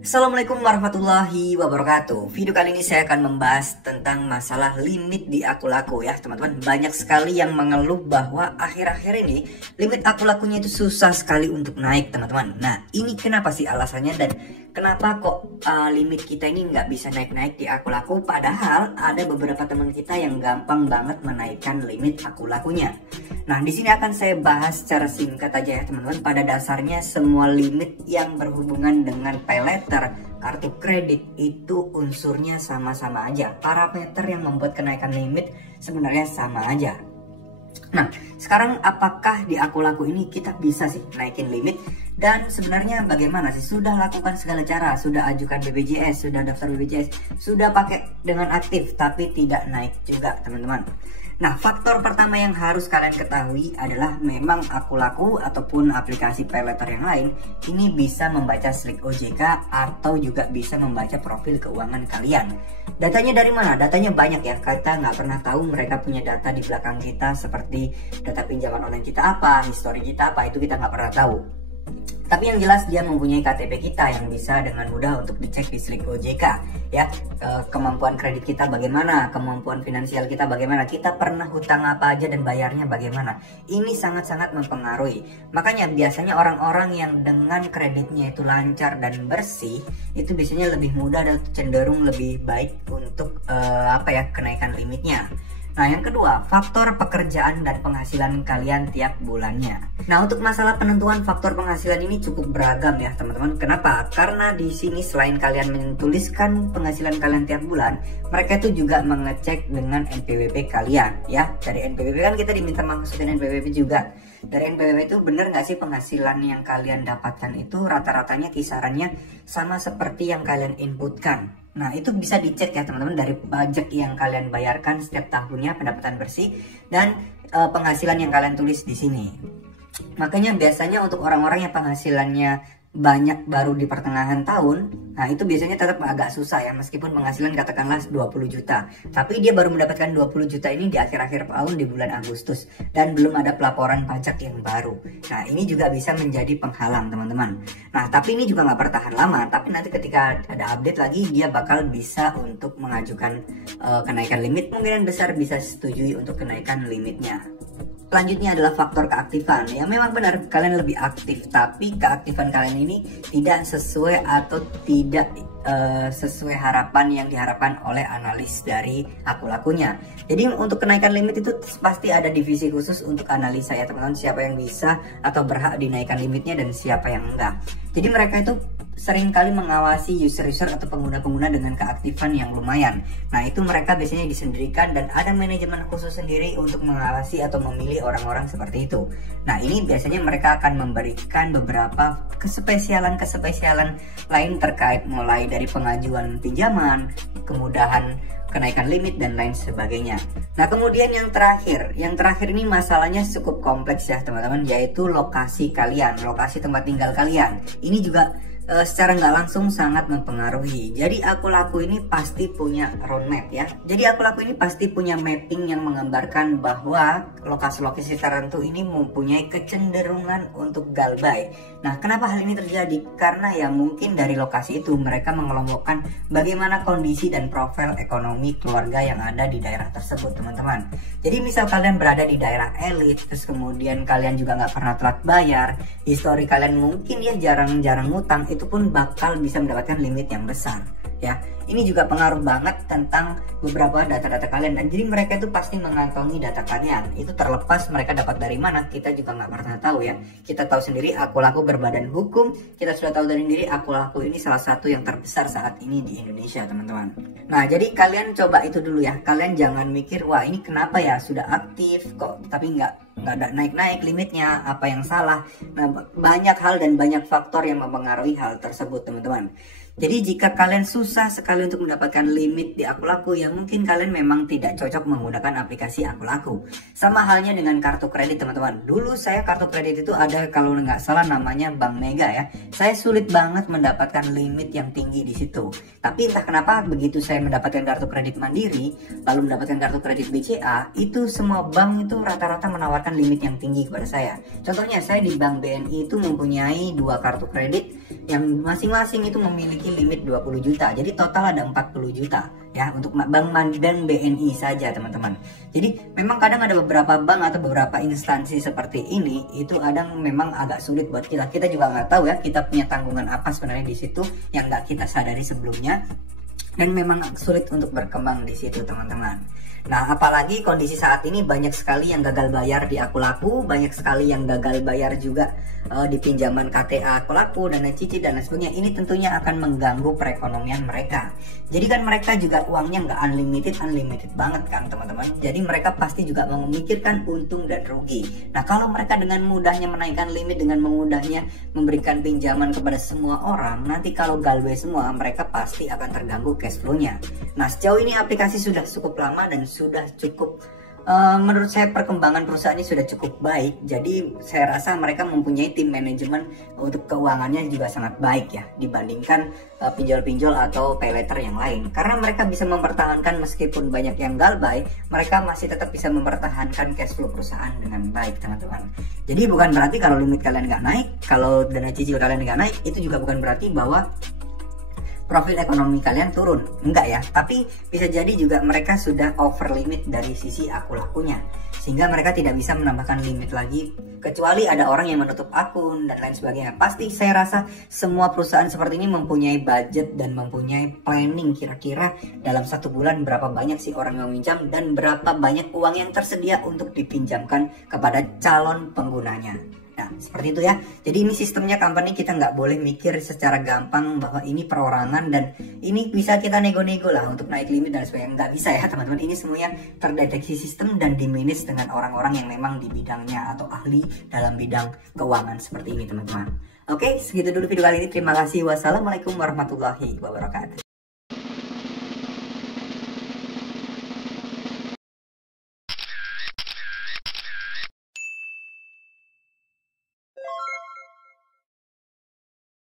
Assalamualaikum warahmatullahi wabarakatuh. Video kali ini saya akan membahas tentang masalah limit di akun laku ya teman-teman. Banyak sekali yang mengeluh bahwa akhir-akhir ini limit akun lakunya itu susah sekali untuk naik teman-teman. Nah ini kenapa sih alasannya dan kenapa kok limit kita ini nggak bisa naik-naik di akun laku? Padahal ada beberapa teman kita yang gampang banget menaikkan limit akun lakunya. Nah di sini akan saya bahas secara singkat aja ya teman-teman. Pada dasarnya semua limit yang berhubungan dengan pay letter, kartu kredit itu unsurnya sama-sama aja. Parameter yang membuat kenaikan limit sebenarnya sama aja. Nah sekarang apakah di akun laku ini kita bisa sih naikin limit? Dan sebenarnya bagaimana sih? Sudah lakukan segala cara, sudah ajukan BPJS, sudah daftar BPJS, sudah pakai dengan aktif tapi tidak naik juga teman-teman. Nah faktor pertama yang harus kalian ketahui adalah memang akun laku ataupun aplikasi pay letter yang lain ini bisa membaca slik OJK atau juga bisa membaca profil keuangan kalian. Datanya dari mana? Datanya banyak ya, kita nggak pernah tahu mereka punya data di belakang kita seperti data pinjaman online kita apa, histori kita apa, itu kita nggak pernah tahu. Tapi yang jelas dia mempunyai KTP kita yang bisa dengan mudah untuk dicek di slik OJK ya. Kemampuan kredit kita bagaimana, kemampuan finansial kita bagaimana, kita pernah hutang apa aja dan bayarnya bagaimana. Ini sangat-sangat mempengaruhi. Makanya biasanya orang-orang yang dengan kreditnya itu lancar dan bersih itu biasanya lebih mudah dan cenderung lebih baik untuk kenaikan limitnya. Nah yang kedua, faktor pekerjaan dan penghasilan kalian tiap bulannya. Nah untuk masalah penentuan faktor penghasilan ini cukup beragam ya teman-teman. Kenapa? Karena di sini selain kalian menuliskan penghasilan kalian tiap bulan, mereka itu juga mengecek dengan NPWP kalian ya. Dari NPWP kan kita diminta masukin NPWP juga. Dari NPWP itu bener nggak sih penghasilan yang kalian dapatkan itu rata-ratanya kisarannya sama seperti yang kalian inputkan. Nah itu bisa dicek ya teman-teman dari pajak yang kalian bayarkan setiap tahunnya, pendapatan bersih dan penghasilan yang kalian tulis di sini. Makanya biasanya untuk orang-orang yang penghasilannya banyak baru di pertengahan tahun, nah itu biasanya tetap agak susah ya, meskipun penghasilan katakanlah 20 juta tapi dia baru mendapatkan 20 juta ini di akhir-akhir tahun di bulan Agustus dan belum ada pelaporan pajak yang baru. Nah ini juga bisa menjadi penghalang teman-teman. Nah tapi ini juga nggak bertahan lama, tapi nanti ketika ada update lagi dia bakal bisa untuk mengajukan kenaikan limit. Kemungkinan besar bisa setujui untuk kenaikan limitnya. Selanjutnya adalah faktor keaktifan. Ya memang benar kalian lebih aktif, tapi keaktifan kalian ini tidak sesuai atau tidak sesuai harapan yang diharapkan oleh analis dari akun lakunya. Jadi untuk kenaikan limit itu pasti ada divisi khusus untuk analisa ya teman-teman, siapa yang bisa atau berhak dinaikkan limitnya dan siapa yang enggak. Jadi mereka itu seringkali mengawasi user-user atau pengguna-pengguna dengan keaktifan yang lumayan. Nah itu mereka biasanya disendirikan dan ada manajemen khusus sendiri untuk mengawasi atau memilih orang-orang seperti itu. Nah ini biasanya mereka akan memberikan beberapa kespesialan lain terkait mulai dari pengajuan pinjaman, kemudahan kenaikan limit dan lain sebagainya. Nah kemudian yang terakhir ini masalahnya cukup kompleks ya teman-teman, yaitu lokasi kalian, lokasi tempat tinggal kalian. Ini juga secara nggak langsung sangat mempengaruhi. Jadi akun laku ini pasti punya roadmap ya. Jadi akun laku ini pasti punya mapping yang menggambarkan bahwa lokasi-lokasi tertentu ini mempunyai kecenderungan untuk galbay. Nah kenapa hal ini terjadi? Karena ya mungkin dari lokasi itu mereka mengelompokkan bagaimana kondisi dan profil ekonomi keluarga yang ada di daerah tersebut teman-teman. Jadi misal kalian berada di daerah elit, terus kemudian kalian juga nggak pernah telat bayar, histori kalian mungkin ya jarang-jarang ngutang, itu pun bakal bisa mendapatkan limit yang besar ya. Ini juga pengaruh banget tentang beberapa data-data kalian, dan jadi mereka itu pasti mengantongi data kalian. Itu terlepas mereka dapat dari mana, kita juga nggak pernah tahu ya. Kita tahu sendiri akun laku berbadan hukum, kita sudah tahu dari sendiri akun laku ini salah satu yang terbesar saat ini di Indonesia teman-teman. Nah jadi kalian coba itu dulu ya, kalian jangan mikir wah ini kenapa ya sudah aktif kok tapi nggak ada naik-naik limitnya, apa yang salah. Nah banyak hal dan banyak faktor yang mempengaruhi hal tersebut teman-teman. Jadi jika kalian susah sekali untuk mendapatkan limit di akun laku, ya mungkin kalian memang tidak cocok menggunakan aplikasi akun laku. Sama halnya dengan kartu kredit teman-teman. Dulu saya kartu kredit itu ada kalau nggak salah namanya Bank Mega ya. Saya sulit banget mendapatkan limit yang tinggi di situ. Tapi entah kenapa begitu saya mendapatkan kartu kredit Mandiri, lalu mendapatkan kartu kredit BCA, itu semua bank itu rata-rata menawarkan limit yang tinggi kepada saya. Contohnya saya di Bank BNI itu mempunyai 2 kartu kredit yang masing-masing itu memiliki memiliki limit 20 juta. Jadi total ada 40 juta ya untuk Bank Mandiri BNI saja teman-teman. Jadi memang kadang ada beberapa bank atau beberapa instansi seperti ini itu kadang memang agak sulit buat kita. Kita juga nggak tahu ya kita punya tanggungan apa sebenarnya di situ yang nggak kita sadari sebelumnya. Dan memang sulit untuk berkembang di situ teman-teman. Nah, apalagi kondisi saat ini banyak sekali yang gagal bayar di Akulaku, banyak sekali yang gagal bayar juga di pinjaman KTA Akulaku, dana cicil dan lain sebagainya. Ini tentunya akan mengganggu perekonomian mereka. Jadi kan mereka juga uangnya nggak unlimited banget kan teman-teman. Jadi mereka pasti juga memikirkan untung dan rugi. Nah, kalau mereka dengan mudahnya menaikkan limit, dengan mudahnya memberikan pinjaman kepada semua orang, nanti kalau galway semua, mereka pasti akan terganggu cash flow-nya. Nah, sejauh ini aplikasi sudah cukup lama dan sudah cukup menurut saya perkembangan perusahaan ini sudah cukup baik. Jadi saya rasa mereka mempunyai tim manajemen untuk keuangannya juga sangat baik ya dibandingkan pinjol-pinjol atau pay later yang lain. Karena mereka bisa mempertahankan meskipun banyak yang galbay, mereka masih tetap bisa mempertahankan cash flow perusahaan dengan baik teman-teman. Jadi bukan berarti kalau limit kalian nggak naik, kalau dana cicil kalian nggak naik, itu juga bukan berarti bahwa profil ekonomi kalian turun, enggak ya, tapi bisa jadi juga mereka sudah over limit dari sisi Akulakunya, sehingga mereka tidak bisa menambahkan limit lagi, kecuali ada orang yang menutup akun dan lain sebagainya. Pasti saya rasa semua perusahaan seperti ini mempunyai budget dan mempunyai planning kira-kira dalam 1 bulan berapa banyak sih orang yang meminjam dan berapa banyak uang yang tersedia untuk dipinjamkan kepada calon penggunanya. Nah, seperti itu ya. Jadi ini sistemnya company, kita nggak boleh mikir secara gampang bahwa ini perorangan dan ini bisa kita nego-nego lah untuk naik limit dan sebagainya. Nggak bisa ya teman-teman. Ini semuanya terdeteksi sistem dan dimanage dengan orang-orang yang memang di bidangnya atau ahli dalam bidang keuangan seperti ini teman-teman. Oke, segitu dulu video kali ini. Terima kasih. Wassalamualaikum warahmatullahi wabarakatuh.